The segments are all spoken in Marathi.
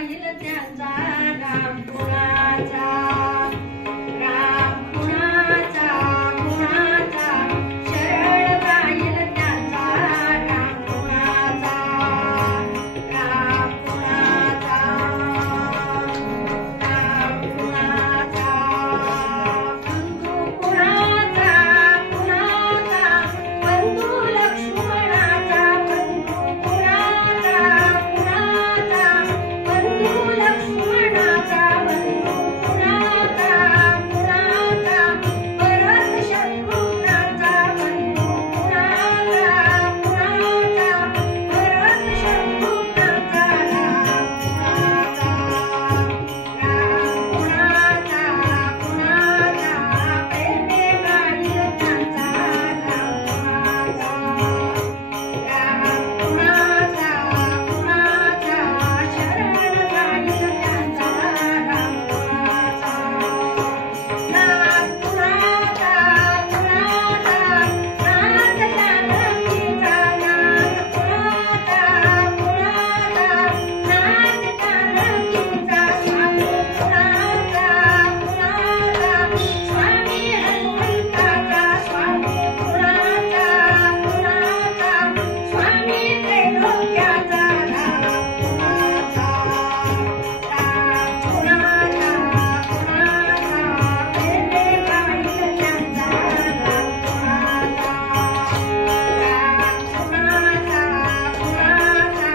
गाईल त्यांचा राम कुणाचा राम कुणाचा कुणाचा शरण गाईल त्यांचा राम कुणाचा राम कुणाचा राम कुणाचा बंधू कुणाचा कुणाचा बंधू लक्ष्मणाचा बंधू कुणाचा कुणाचा बंधू लक्ष्मणाचा बंधू कुणाचा कुणाचा भरत शत्रुघ्नाचा बंधू कुणाचा कुणाचा भरत शत्रुघ्नाचा राम कुणाचा कुणाचा प्रेमे गाईल त्यांचा राम कुणाचा कुणाचा कुणाचा शरण गाईल त्यांचा राम कुणाचा नाथ कुणाचा कुणाचा नाथ जानकीचा नाथ कुणाचा कुणाचा नाथ जानकीचा स्वामी कुणाचा कुणाचा स्वामी हनुमंताचा स्वामी कुणाचा कुणाचा स्वामी त्रैलोक्याचा राम कुणाचा कुणाचा कुणाचा प्रेमे गाईल त्यांचा राम कुणाचा कुणाचा कुणाचा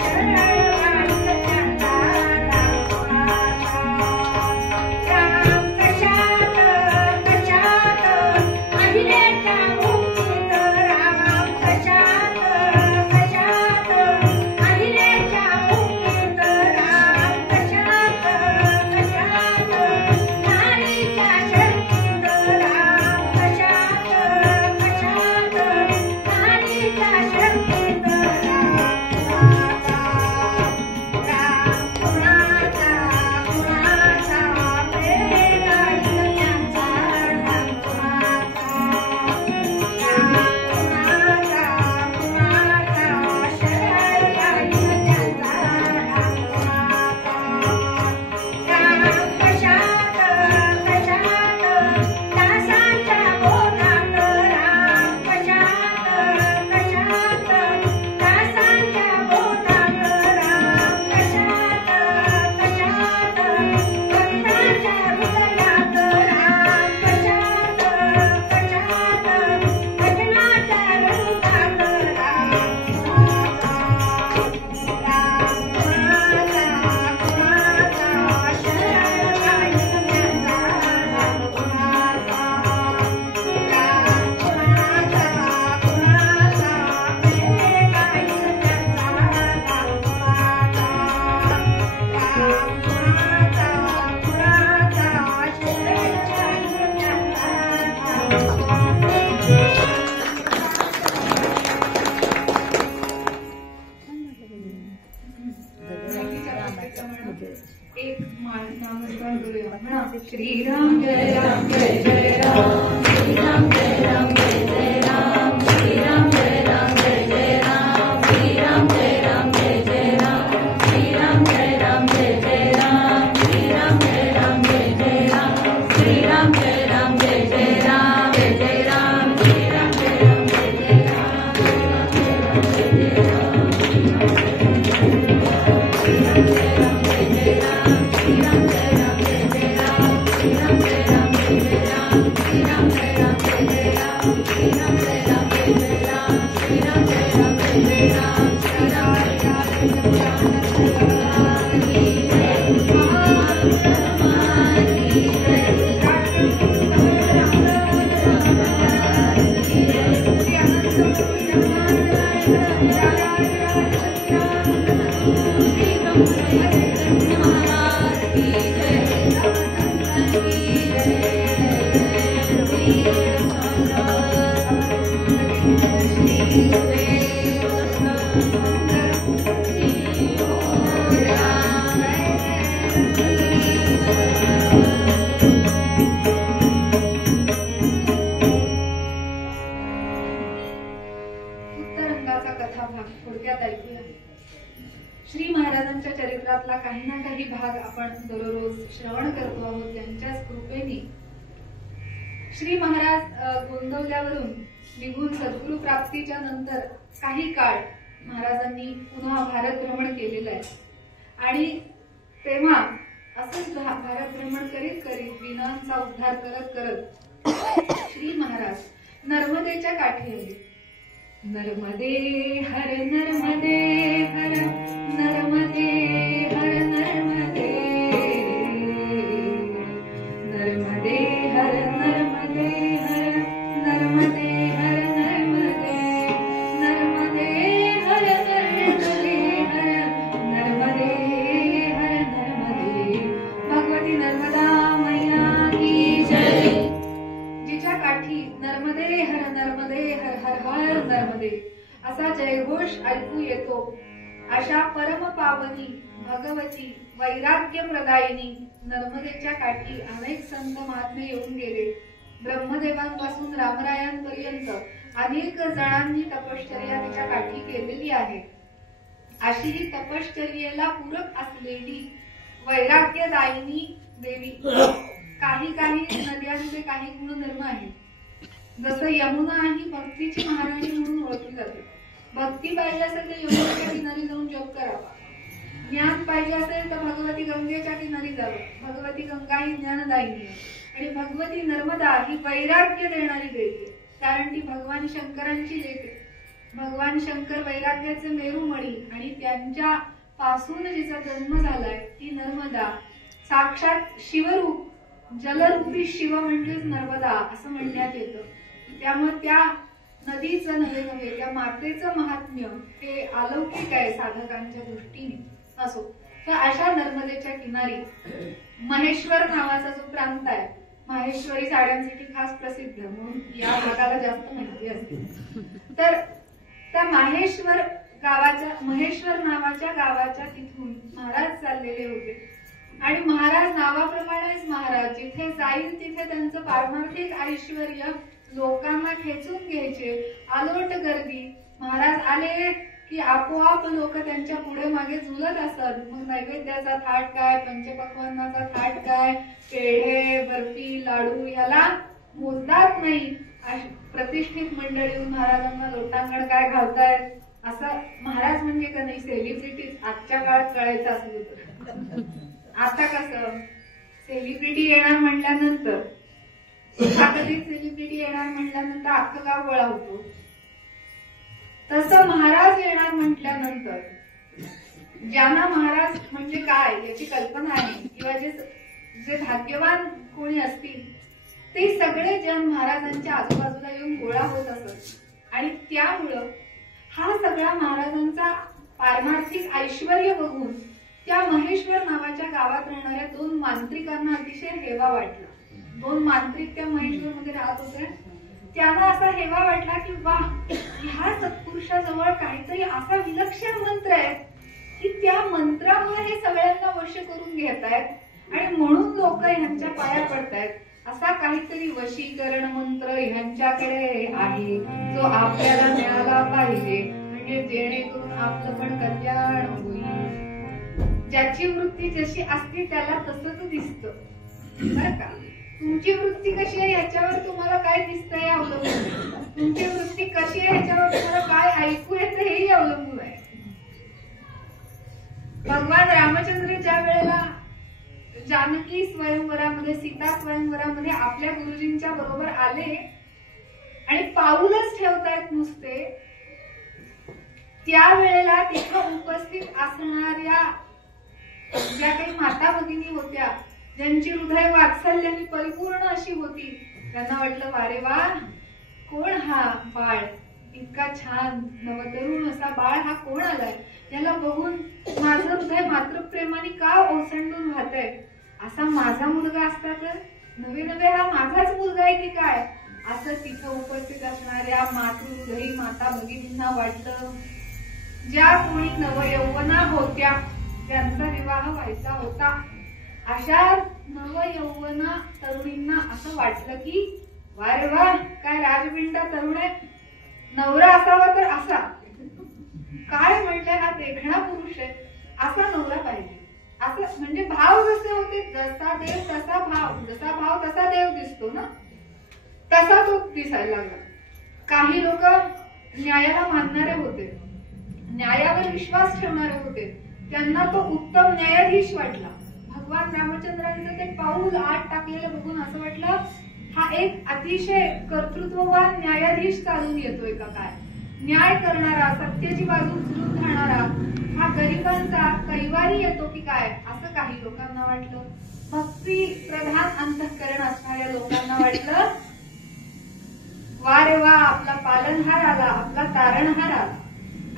शरण गाईल त्यांचा राम कुणाचा राम कशात कशात अहिल्याच्या मुक्तीत राम कशात कशात अहिल्याच्या मुक्तीत राम कशात कशात नारीच्या शक्तीत राम कशात कशात नारीच्या शक्तीत राम कुणाचा कुणाचा प्रेमे गाईल त्यांचा राम कुणाचा कुणाचा कुणाचा शरण गाईल त्यांचा राम कुणाचा राम कशात कशात दासांच्या बोटात राम कशात कशात दासांच्या बोटात राम कशात कशात भक्तांच्या हृदयात राम कशात कशात भजनाच्या रंगात राम कुणाचा कुणाचा शरण गाईल त्यांचा राम कुणाचा कुणाचा कुणाचा प्रेमे गाईल त्यांचा राम कुणाचा कुणाचा कुणाचा शरण गाईल त्यांचा एक नामस्मरण करूया म्हणा श्रीराम जय राम जय जय राम श्रीराम जय राम जय जय राम श्रीराम जय राम जय जय राम श्रीराम जय राम जय जय राम श्रीराम जय राम जय जय राम श्रीराम जय राम जय जय राम श्रीराम जय राम जय जय राम जय जय राम श्रीराम जय राम जय जय राम श्री महाराजांच्या चरित्रातला काही ना काही भाग आपण दररोज श्रवण करतो आहोत. त्यांच्याच कृपेने श्री महाराज गोंदवल्यावरून निघून सद्गुरु प्राप्तीच्या नंतर काही काळ महाराजांनी पुन्हा भारत भ्रमण केलेलं आहे. आणि तेव्हा असंच भारत भ्रमण करीत करीत विनांचा उद्धार करत करत श्री महाराज नर्मदेच्या काठी आले. नर्मदे हर नर्मदे हर नर्मदे हर नर्मदे नर्मदे हर नर्मदे हर नर्मदे हर नर्मदे नर्मदे हर नर्मदे हर नर्मदे हर नर्मदे. भगवती नर्मदा मैया की जय. जिच्या काठी नर्मदे हर नर्मदे हर हर हर नर्मदे असा जयघोष ऐकू येतो, अशा परम पावनी भगवती वैराग्य प्रदायिनी नर्मदेच्या काठी अनेक संत महात्मे येऊन गेले. ब्रह्मदेवांपासून रामरायांपर्यंत अनेक जणांनी तपश्चर्या तिच्या काठी केलेली आहे. अशी ही तपश्चर्येला पूरक असलेली वैराग्यदायिनी देवी. काही काही नद्यांचे काही गुणधर्म आहेत. जसं यमुना ही भक्तीची महाराणी म्हणून ओळखली जाते. भक्ती पाहिजे असेल तर यमुनेच्या किनारी जाऊन जप करावा. ज्ञान पाहिजे असेल तर भगवती गंगेच्या किनारी जावं. भगवती गंगा ही ज्ञानदायिनी आहे आणि भगवती नर्मदा ही वैराग्य देणारी देवी आहे. कारण ती भगवान शंकरांची लेक आहे. भगवान शंकर वैराग्याचे मेरुमणी आणि त्यांच्या पासून जिचा जन्म झालाय ती नर्मदा साक्षात शिवरूप जलरूपी शिव म्हणजेच नर्मदा असं म्हणण्यात येतं. त्यामुळे त्या नदीचं नव्हे त्या मातेचं महात्म्य हे अलौकिक आहे साधकांच्या दृष्टीने. असो तर अशा नर्मदेच्या किनारी महेश्वर नावाचा जो प्रांत आहे, माहेश्वरी साड्यांसाठी खास प्रसिद्ध म्हणून या भागाला जास्त माहिती असते. तर त्या महेश्वर नावाच्या गावाच्या तिथून महाराज चाललेले होते. आणि महाराज नावाप्रमाणेच महाराज जिथे जाईल तिथे त्यांचं पारमार्थिक ऐश्वर्य लोकांना खेचून घ्यायचे. आलोट गर्दी. महाराज आले की आपोआप लोक त्यांच्या पुढे मागे झुलत असत. मग नैवेद्याचा थाट काय, पंचपक्वान्नाचा थाट काय, पेढे बर्फी लाडू याला मोजदात नाही. प्रतिष्ठित मंडळी महाराजांना लोटांगण काय घालतायत असं महाराज म्हणजे का नाही सेलिब्रिटीज आजच्या काळात कळायचं असलं तर. आता कसं सेलिब्रिटी येणार म्हणल्यानंतर एखादी सेलिब्रिटी येणार म्हटल्यानंतर अख्खं गाव गोळा होतो. तसं महाराज येणार म्हटल्यानंतर ज्यांना महाराज म्हणजे काय याची कल्पना आहे किंवा जे भाग्यवान कोणी असतील ते सगळे जन महाराजांच्या आजूबाजूला येऊन गोळा होत असत. आणि त्यामुळं हा सगळा महाराजांचा पारमार्थिक ऐश्वर्य बघून त्या महेश्वर नावाच्या गावात राहणाऱ्या 2 मांत्रिकांना अतिशय हेवा वाटला. 2 मांत्रिक त्या महेश्वर मध्ये राहत होते. त्यांना असा हेवा वाटला की वा, ह्या सत्पुरुषाजवळ काहीतरी असा विलक्षण मंत्र आहे की त्या मंत्रामुळे हे सगळ्यांना वश करून घेत आहेत आणि म्हणून लोक ह्यांच्या पाया पडतायत. असा काहीतरी वशीकरण मंत्र ह्यांच्याकडे आहे जो आपल्याला मिळाला पाहिजे, म्हणजे जेणेकरून आपलं पण कल्याण होईल. ज्याची वृत्ती जशी असते त्याला तसंच दिसतं बरं का. तुमची वृत्ती कशी आहे ह्याच्यावर तुम्हाला काय दिसतंय अवलंबून. तुमची वृत्ती कशी आहे ह्याच्यावर तुम्हाला काय ऐकू येतं हेही अवलंबून आहे. भगवान रामचंद्र ज्या वेळेला जानकी स्वयंवरामध्ये, सीता स्वयंवरामध्ये आपल्या गुरुजींच्या बरोबर आले आणि पाऊलच ठेवतायत नुसते, त्यावेळेला तिथं उपस्थित असणाऱ्या ज्या काही माता भगिनी होत्या ज्यांची हृदय वात्सल्याने परिपूर्ण अशी होती, त्यांना वाटलं वारे वा, कोण हा बाळ, इतका छान नवतरुण असा बाळ हा कोण आलाय, याला बघून माझं हृदय मातृप्रेमाने का ओसंडून वाहतंय. असा माझा मुलगा असता तर नवे नवे हा माझाच मुलगा आहे की काय असं तिथं उपस्थित असणाऱ्या मातृहृदयी माता भगिनींना वाटलं. ज्या कोणी नवयौवना होत्या त्यांचा विवाह व्हायचा होता, अशा नवयौवना तरुणींना असं वाटलं की वारे वा, काय राजबिंडा तरुण आहे, नवरा असावा तर असा, काय म्हणलंय हा देखणा पुरुष आहे. असा नवरा पाहिजे. असं म्हणजे भाव जसे होते, जसा देव तसा भाव, जसा भाव तसा देव दिसतो ना, तसा तो दिसायला लागला. काही लोक न्यायाला मानणारे होते, न्यायावर विश्वास ठेवणारे होते, त्यांना तो उत्तम न्यायाधीश वाटला. भगवान रामचंद्रांचं ते पाऊल आत टाकलेलं बघून असं वाटलं, हा एक अतिशय कर्तृत्ववान न्यायाधीश चालून येतोय का काय, न्याय करणारा, सत्याची बाजू उचलून राहणारा, हा गरिबांचा कैवारी येतो की काय, असं काही लोकांना वाटलं. भक्ती प्रधान अंतःकरण असणाऱ्या लोकांना वाटलं, वा रे वा, आपला पालनहार आला, आपला तारणहार आला.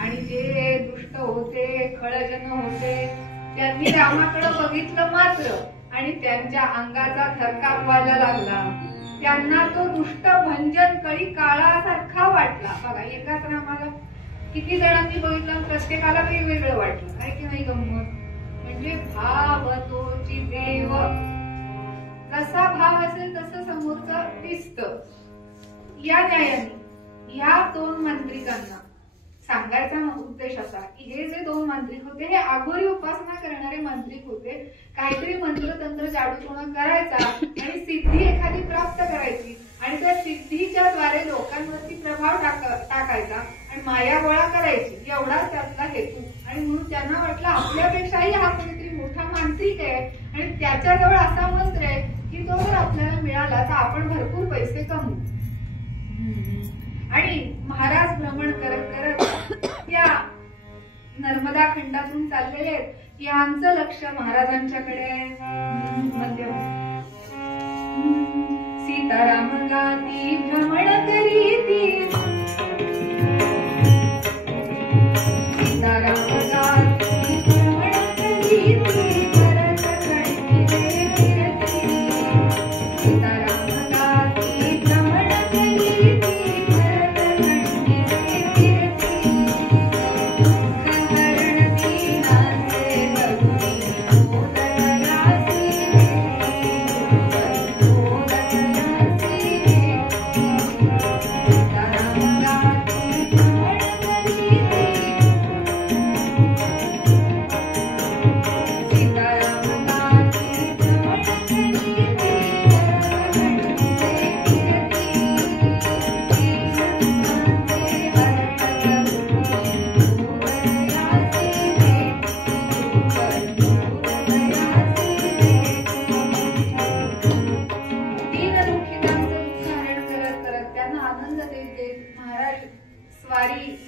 आणि जे दुष्ट होते, खळजन होते, त्यांनी रामाकडे बघितलं मात्र आणि त्यांच्या अंगाचा थरकाप व्हायला लागला. त्यांना तो दुष्ट भंजन कळी काळासारखा वाटला. बघा, एकाच रामाला किती जणांनी बघितलं, प्रत्येकाला वेगवेगळं वाटलं, काय की नाही गंमत. म्हणजे भाव तोची देव, जसा भाव असेल तसं समोरचं दिसतं. या न्यायाने या दोन मांत्रिकांना सांगायचा उद्देश असा की हे जे दोन मांत्रिक होते, हे आघोरी उपासना करणारे मांत्रिक होते. काहीतरी मंत्रतंत्र जादूटोणा करायचा आणि सिद्धी एखादी प्राप्त करायची आणि त्या सिद्धीच्या द्वारे लोकांवरती प्रभाव टाकायचा आणि माया गोळा करायची, एवढाच त्यातला हेतू. आणि म्हणून त्यांना वाटलं आपल्यापेक्षाही हा कोणीतरी मोठा मांत्रिक आहे आणि त्याच्याजवळ असा मंत्र आहे की तो जर आपल्याला मिळाला तर आपण भरपूर पैसे कमवू. आणि महाराज भ्रमण करत करत या नर्मदा खंडातून चाललेले आहेत. यांचं लक्ष महाराजांच्याकडे आहे. सीताराम गाती भ्रमण करीती, सीताराम गाती भ्रमण करीती, करत कंठीले फिरती. सीताराम गाती भ्रमण करीती,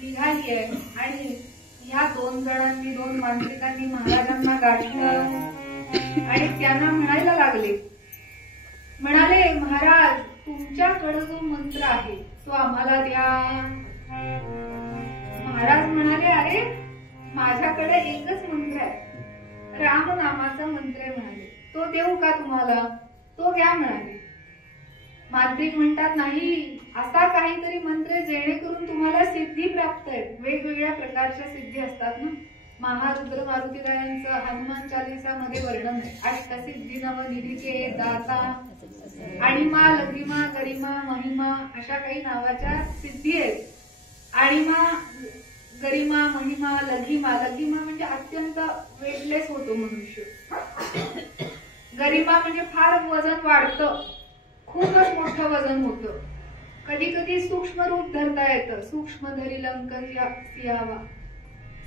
निघाली आहे. आणि ह्या दोन जणांनी, दोन मांत्रिकांनी महाराजांना गाठलं आणि त्यांना म्हणायला लागले, म्हणाले महाराज तुमच्याकडे जो मंत्र आहे तो आम्हाला द्या. महाराज म्हणाले अरे माझ्याकडे एकच मंत्र आहे, राम नामाचा मंत्र आहे म्हणाले, तो देऊ का तुम्हाला, तो घ्या म्हणाले. मांत्रिक म्हणतात नाही, असा काहीतरी मंत्र जेणेकरून तुम्हाला सिद्धी प्राप्त आहे. वेगवेगळ्या प्रकारच्या सिद्धी असतात ना. महारुद्र मारुतीरायांचं हनुमान चालिसामध्ये वर्णन आहे. अष्टसिद्धी नवनिधीचे दाता, आणिमा, लघिमा, गरिमा, महिमा अशा काही नावाच्या सिद्धी आहेत. आणिमा, गरिमा, महिमा, लघिमा. लघिमा म्हणजे अत्यंत वेटलेस होतो मनुष्य. गरिमा म्हणजे फार वजन वाढतं, खूपच मोठं वजन होतं. कधी कधी सूक्ष्म रूप धरता येतं, सूक्ष्म धरी लंक सियावा.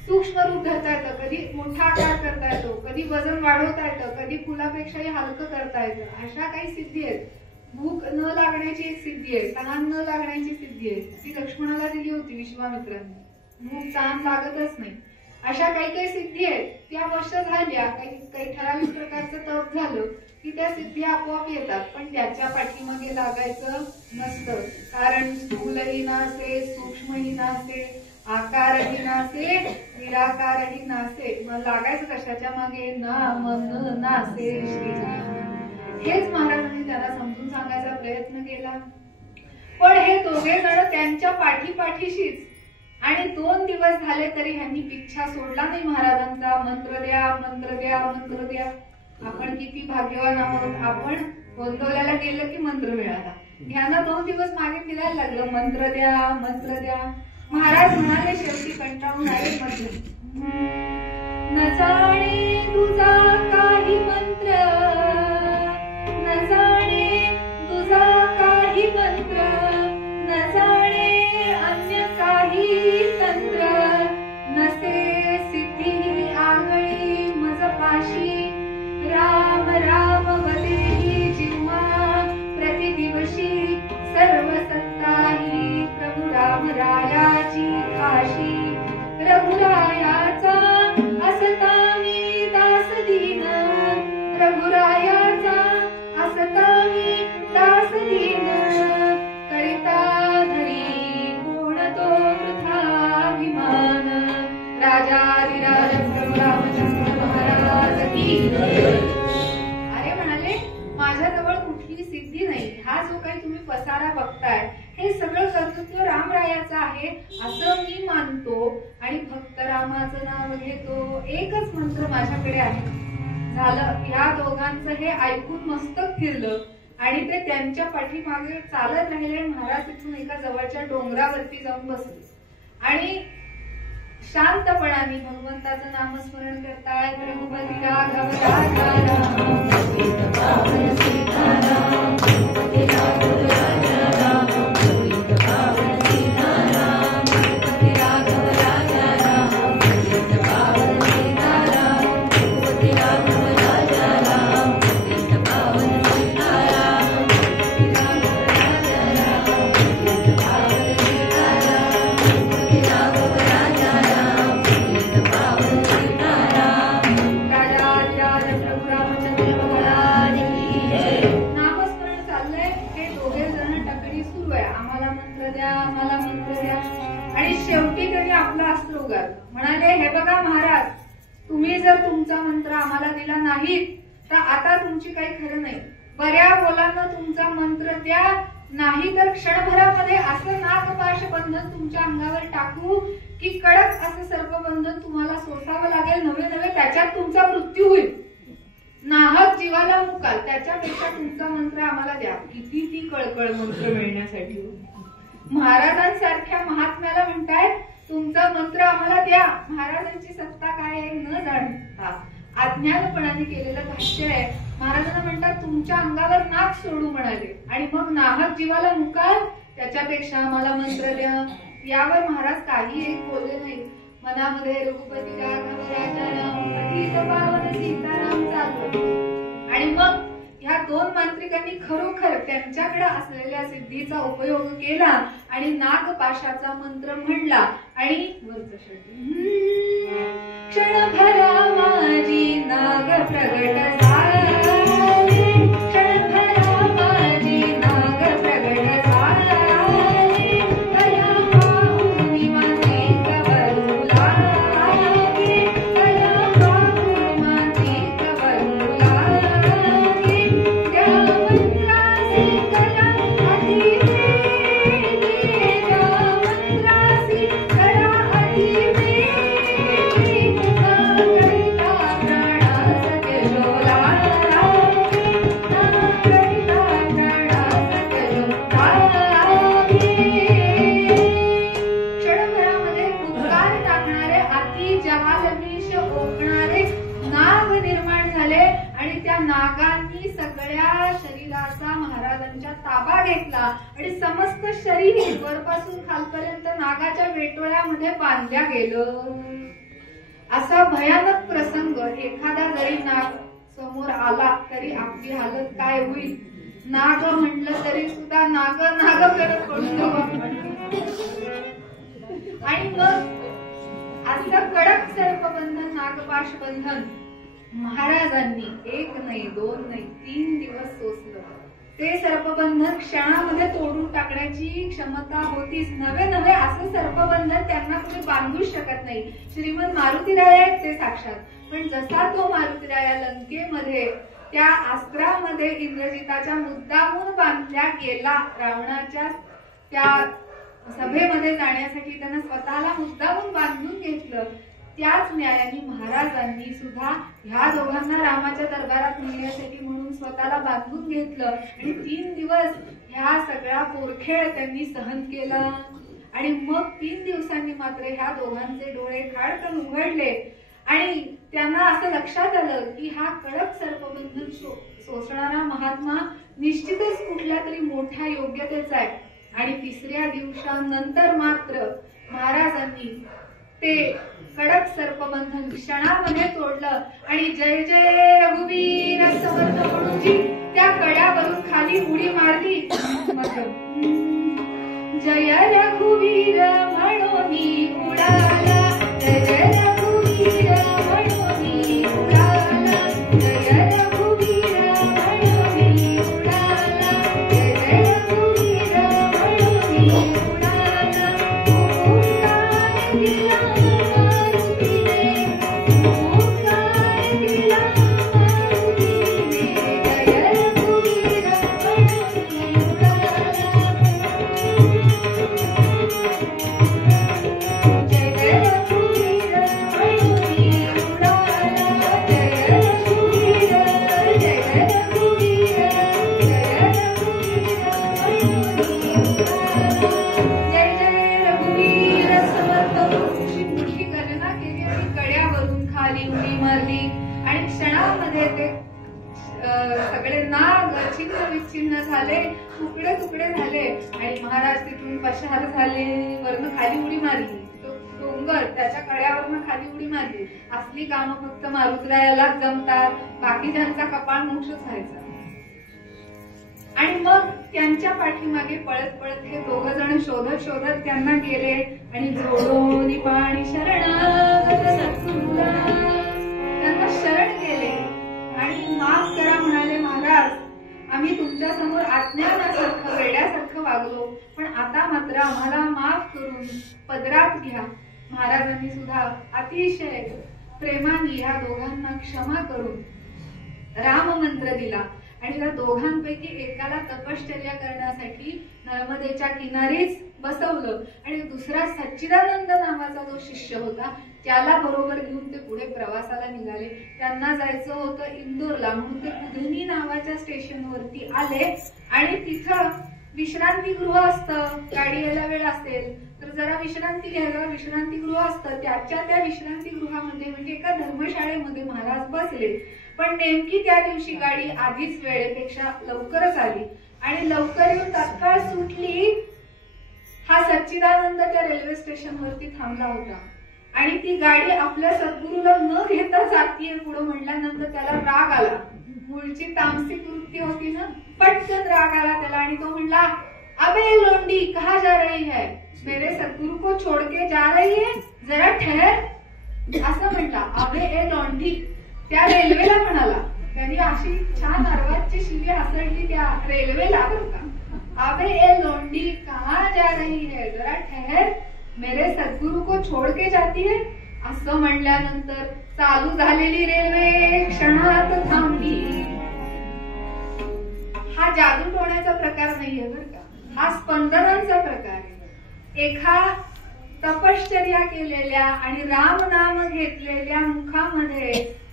सूक्ष्म रूप धरता येतं, कधी मोठा आकार करता येतो, कधी वजन वाढवता येतं, कधी फुलापेक्षाही हलकं करता येतं. अशा काही सिद्धी आहेत. भूक न लागण्याची एक सिद्धी आहे, तहान न लागण्याची सिद्धी आहे. ती लक्ष्मणाला दिली होती विश्वामित्रांनी. भूक तहान लागतच नाही. अशा काही काही सिद्धी आहेत. त्या वश झाल्या, काही ठराविक प्रकारचं तप झालं की त्या सिद्धी आपोआप येतात. पण त्याच्या पाठीमागे लागायचं नसतं. कारण स्थूलही नासे, सूक्ष्मही नासे, आकारही नासे, निराकारही नासे. मग लागायचं कशाच्या मागे, ना मन नासे श्रीराम. हेच महाराजांनी त्याला समजून सांगायचा प्रयत्न केला. पण हे दोघे जण त्यांच्या पाठीपाठीशीच. आणि 2 दिवस झाले तरी ह्यांनी पिच्छा सोडला नाही महाराजांचा. मंत्र द्या, मंत्र द्या, मंत्र द्या. आपण किती भाग्यवान आहोत. आपण गोंधवल्याला गेलं की मंत्र मिळाला. ह्यांना 2 दिवस मागे फिरायला लागलं, मंत्र द्या, मंत्र द्या. महाराज म्हणाले शेवटी कंटाळून आले, मंत्र नचा रघुरायाचा असता मी दास दीन, रघुरायाचा असता मी दास दीन, करिता धरी कोण तो वृथाभिमान, राजाधिराज प्रभू रामचंद्र महाराज की जय. अरे म्हणाले, माझ्याजवळ कुठली सिद्धी नाही, हा जो काही तुम्ही पसारा बघताय हे सगळं कर्तृत्व रामरायाचं आहे असं मी मानतो आणि फक्त रामाचं नाव घेतो, एकच मंत्र माझ्याकडे आहे. झालं. या दोघांचं हे ऐकून मस्तक फिरलं आणि ते त्यांच्या पाठीमागे चालत राहिले. महाराज तिथून एका जवळच्या डोंगरावरती जाऊन बसले आणि शांतपणाने भगवंताचं नामस्मरण करतायत. रघुपती राघव राजा राम, पावन सीताराम, रघुपती राघव राजा राम, पावन सीताराम, रघुपती राघव राजा राम, पावन सीताराम, रघुपती राघव राजा राम, पावन सीताराम, पावन सीताराम, रघुपती राघव राजा राम, पावन सीताराम. राजाधिराज प्रभू रामचंद्र महाराज की जय. नामस्मरण चाललंय. हे दोघे जण टकरी सुरू आहे, आम्हाला मंत्र द्या, आम्हाला मंत्र द्या. आणि शेवटी त्यांनी आपलं अस्त्र उगारलं. म्हणाले, हे बघा महाराज, तुम्ही जर तुमचा मंत्र आम्हाला दिला नाही तर आता तुमची काही खरं नाही. बऱ्या बोलांना तुमचा मंत्र द्या, नाही तर क्षणभरामध्ये असं नागपाश बंधन तुमच्या अंगावर टाकू की कडक असं सर्पबंधन तुम्हाला सोसावं लागेल. नवे नवे त्याच्यात तुमचा मृत्यू होईल. नाहक जीवाला मुकाल. त्याच्यापेक्षा तुमचा मंत्र आम्हाला द्या. किती ती कळकळ मंत्र मिळण्यासाठी. महाराजांसारख्या महात्म्याला म्हणतायत तुमचा मंत्र आम्हाला द्या. महाराजांची सत्ता काय आहे न जाणता अज्ञानपणाने केलेलं भाष्य आहे. महाराजांना म्हणतात तुमच्या अंगावर नाक सोडू म्हणाले आणि मग नाहक जीवाला मुकाल, त्याच्यापेक्षा आम्हाला मंत्र द्या. यावर महाराज काही एक बोलले नाही. मनामध्ये रघुपती राघव राजा राम, पतित पावन सीताराम चाललं. आणि मग ह्या दोन मांत्रिकांनी खरोखर त्यांच्याकडे असलेल्या सिद्धीचा उपयोग केला आणि नागपाशाचा मंत्र म्हणला आणि क्षणभरा माझी नाग प्रगट झाले, क्षणभरा माझी नाग प्रगट झाले, तया पाहुनी माझी कवरू लागे, तया पाहुनी माझी कवरू लागे, त्या मंत्रासी कला अतिवेदी, त्या मंत्रासी कला अतिवेदी, नागांनी सगळ्या शरीराचा महाराजांच्या ताबा घेतला आणि समस्त शरीर वरपासून खालपर्यंत नागाच्या वेटोळ्यामध्ये बांधल्या गेलं. असा भयानक प्रसंग. एखादा जरी नाग समोर आला तरी आपली हालत काय होईल. नाग म्हटलं तरी सुद्धा नाग नाग करत पडतो. आणि मग असं कडक सर्पबंधन, नागपाश बंधन महाराजांनी एक नाही, दोन नाही, 3 दिवस सोसलं. ते सर्पबंधन क्षणामध्ये तोडून टाकण्याची क्षमता होतीच. नवे नवे असं सर्पबंधन त्यांना कुठे बांधूच शकत नाही. श्रीमंत मारुतीराय आहेत ते साक्षात. पण जसा तो मारुतीराया लंकेमध्ये त्या अस्त्रामध्ये इंद्रजिताच्या मुद्दामून बांधल्या गेला, रावणाच्या त्या सभेमध्ये जाण्यासाठी त्यानं स्वतःला मुद्दामून बांधून घेतलं. त्याच न्यायाने महाराजांनी सुद्धा ह्या दोघांना रामाच्या दरबारात नेण्यासाठी म्हणून स्वतःला बांधून घेतलं आणि 3 दिवस ह्या सगळा पोरखेळ त्यांनी सहन केला. आणि मग 3 दिवसांनी मात्र ह्या दोघांचे डोळे खाडकन उघडले आणि त्यांना असं लक्षात आलं की हा कडक सर्पबंधन सोसणारा महात्मा निश्चितच कुठल्या तरी मोठ्या योग्यतेचा आहे. आणि 3ऱ्या दिवसानंतर मात्र महाराजांनी ते कडक सर्पबंधन क्षणामध्ये तोडलं आणि जय जय रघुवीर समर्थ म्हणून त्या कड्यावरून खाली उडी मारली. जय रघुवीर म्हणून उडाला, जय जय खाली उडी मारली आणि क्षणामध्ये ते सगळे नाग छिन्न विच्छिन्न झाले, तुकडे तुकडे झाले आणि महाराज तिथून पशार झाले. वरनं खाली उडी मारली, डोंगर त्याच्या कड्यावरनं खाली उडी मारली. असली कामं फक्त मारुतरायालाच जमतात, बाकीच्यांचा कपाळ मोक्षच व्हायचा. आणि मग त्यांच्या पाठीमागे पळत पळत हे दोघ जण शोधत शोधत त्यांना गेले आणि जोडोनी पाणी शरणागत सद्गुरूला त्यांना शरण गेले आणि माफ करा म्हणाले, महाराज आम्ही तुमच्या समोर अज्ञानासारखं वेड्यासारखं वागलो, पण आता मात्र आम्हाला माफ करून पदरात घ्या. महाराजांनी सुद्धा अतिशय प्रेमाने या दोघांना क्षमा करून राम मंत्र दिला आणि त्या दोघांपैकी एकाला तपश्चर्या करण्यासाठी नर्मदेच्या किनारीच बसवलं आणि दुसरा सच्चिदानंद नावाचा जो शिष्य होता त्याला बरोबर घेऊन ते पुढे प्रवासाला निघाले. त्यांना जायचं होतं इंदोरला, म्हणून ते कुधनी नावाच्या स्टेशनवरती आले आणि तिथं विश्रांतीगृह असतं. गाडी यायला वेळ असेल तर जरा विश्रांती घ्यायला विश्रांतीगृह असतं. त्या विश्रांतीगृहामध्ये म्हणजे एका धर्मशाळेमध्ये महाराज बसले. पण नेमकी त्या दिवशी गाडी आधीच वेळेपेक्षा लवकरच आली आणि लवकर येऊन तात्काळ सुटली. हा सच्चिदानंद त्या रेल्वे स्टेशनवरती थांबला होता आणि ती गाडी आपल्या सद्गुरूला न घेता जातीये पुढे म्हणल्यानंतर त्याला राग आला. मूळची तामसिक वृत्ती होती ना, पटकन राग आला त्याला आणि तो म्हणला, अबे लोंडी कहा जा रही है, मेरे सद्गुरु को छोड़ के जा रही है, जरा ठहर, असं म्हणला. अबे ए लोंडी त्या रेल्वेला म्हणाला. त्यांनी अशी छान अर्वाची शिवी हसडली त्या रेल्वेला. अबे ए लोंडी कहा जा रही है, जरा ठहर, मेरे सद्गुरु को छोड़ के जाती है, असं म्हणल्यानंतर चालू झालेली रेल्वे क्षणात थांबली. हा जादू टोण्याचा प्रकार नाहीये बरं का, हा स्पंदनांचा प्रकार आहे. एका तपश्चर्या केलेल्या आणि राम नाम घेतलेल्या मुखामध्ये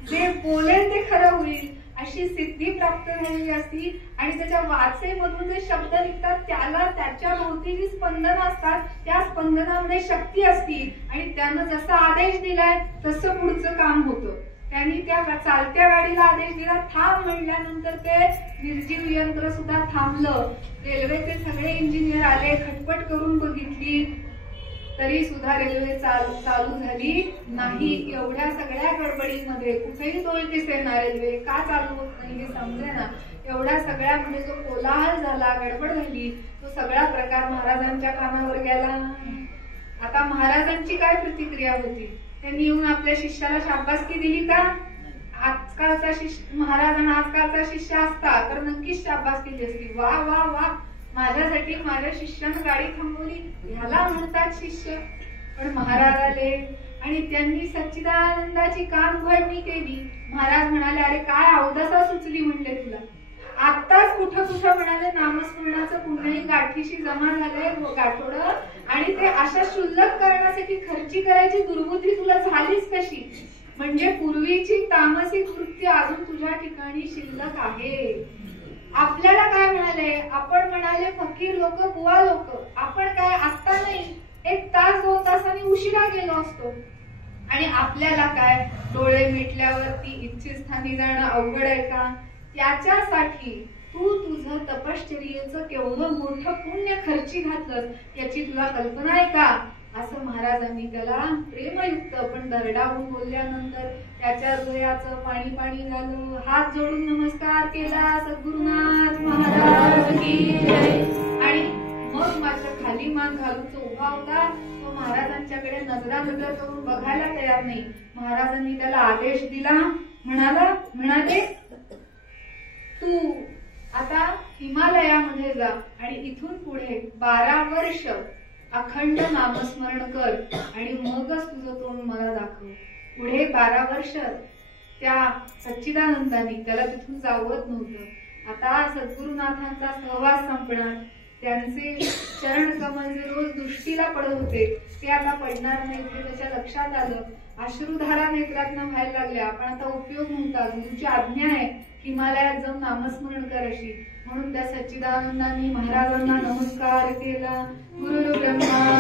जे बोलेल ते खरं होईल अशी सिद्धी प्राप्त झालेली असती आणि त्याच्या वाचेमधून जे शब्द निघतात त्याला त्याच्या भोवती जी स्पंदनं असतात त्या स्पंदनामध्ये शक्ती असती आणि त्यानं जसा आदेश दिलाय तसं पुढचं काम होतं. त्यांनी त्या चालत्या गाडीला आदेश दिला थांब म्हणल्यानंतर ते निर्जीव यंत्र सुद्धा थांबलं. रेल्वेचे सगळे इंजिनियर आले, खटपट करून बघितली तरी सुद्धा रेल्वे चालू झाली नाही. एवढ्या सगळ्या गडबडीमध्ये कुठेही तोल दिसेना, रेल्वे का चालू होत नाही हे समजेना. एवढ्या सगळ्यामध्ये जो कोलाहल झाला, गडबड झाली, तो सगळा प्रकार महाराजांच्या कानावर गेला. आता महाराजांची काय प्रतिक्रिया होती? त्यांनी येऊन आपल्या शिष्याला शाबासकी दिली का? आजकालचा शिष्य महाराजांना आजकालचा शिष्य असता तर नक्कीच शाबासकी दिली असती. वा वा वा, माझ्यासाठी माझ्या शिष्यानं गाडी थांबवली, ह्याला म्हणतात शिष्य. पण महाराज आले आणि त्यांनी सच्चिदानंदाची कान उघडणी केली. महाराज म्हणाले, अरे काय अवदसा सुचली म्हणले तुला. आत्ताच कुठं कुठं म्हणाले नामस्मरणाचं पुण्याही गाठीशी जमा झालंय गाठोडं आणि ते अशा शुल्लक करण्यासाठी खर्ची करायची दुर्बुद्धी तुला झालीच कशी? म्हणजे पूर्वीची तामसिक वृत्ती अजून तुझ्या ठिकाणी शिल्लक आहे. आपल्याला काय म्हणाले? आपण म्हणाले फकीर लोक, बुवा लोक. आपण काय आत्ता नाही, 1 तास 2 तासांनी उशिरा गेलो असतो. आणि आपल्याला काय डोळे मिटल्यावरती इच्छित स्थानी जाणं अवघड आहे का? त्याच्यासाठी तू तुझं तपश्चर्येचं केवढं मोठं पुण्य खर्ची घातलं याची तुला कल्पना आहे का? असं महाराजांनी त्याला प्रेमयुक्त पण दरडावून बोलल्यानंतर त्याच्या हृदयाचं पाणी पाणी झालं. हात जोडून नमस्कार केला, सद्गुरुनाथ महाराज की जय. आणि मग मात्र खाली मान घालून तो उभा होता. तो महाराजांच्याकडे नजर करून बघायला तयार नाही. महाराजांनी त्याला आदेश दिला. म्हणाले तू आता हिमालयामध्ये जा आणि इथून पुढे 12 वर्ष अखंड नामस्मरण कर आणि मगच तुझं तोंड मला दाखव. पुढे 12 वर्ष त्या सच्चिदानंदानी त्याला तिथून जावत नव्हतं. आता सद्गुरुनाथांचा सहवास संपणार, त्यांचे चरण कमल जे रोज दृष्टीला पडत होते ते आता पडणार नाही हे त्याच्या लक्षात आलं. अश्रुधारा नेत्रातनं व्हायला लागल्या, पण आता उपयोग नव्हता. गुरुची आज्ञा आहे हिमालयात जाऊन नामस्मरण कर अशी. म्हणून त्या सच्चिदानंदांनी महाराजांना नमस्कार केला. गुरु ब्रह्मा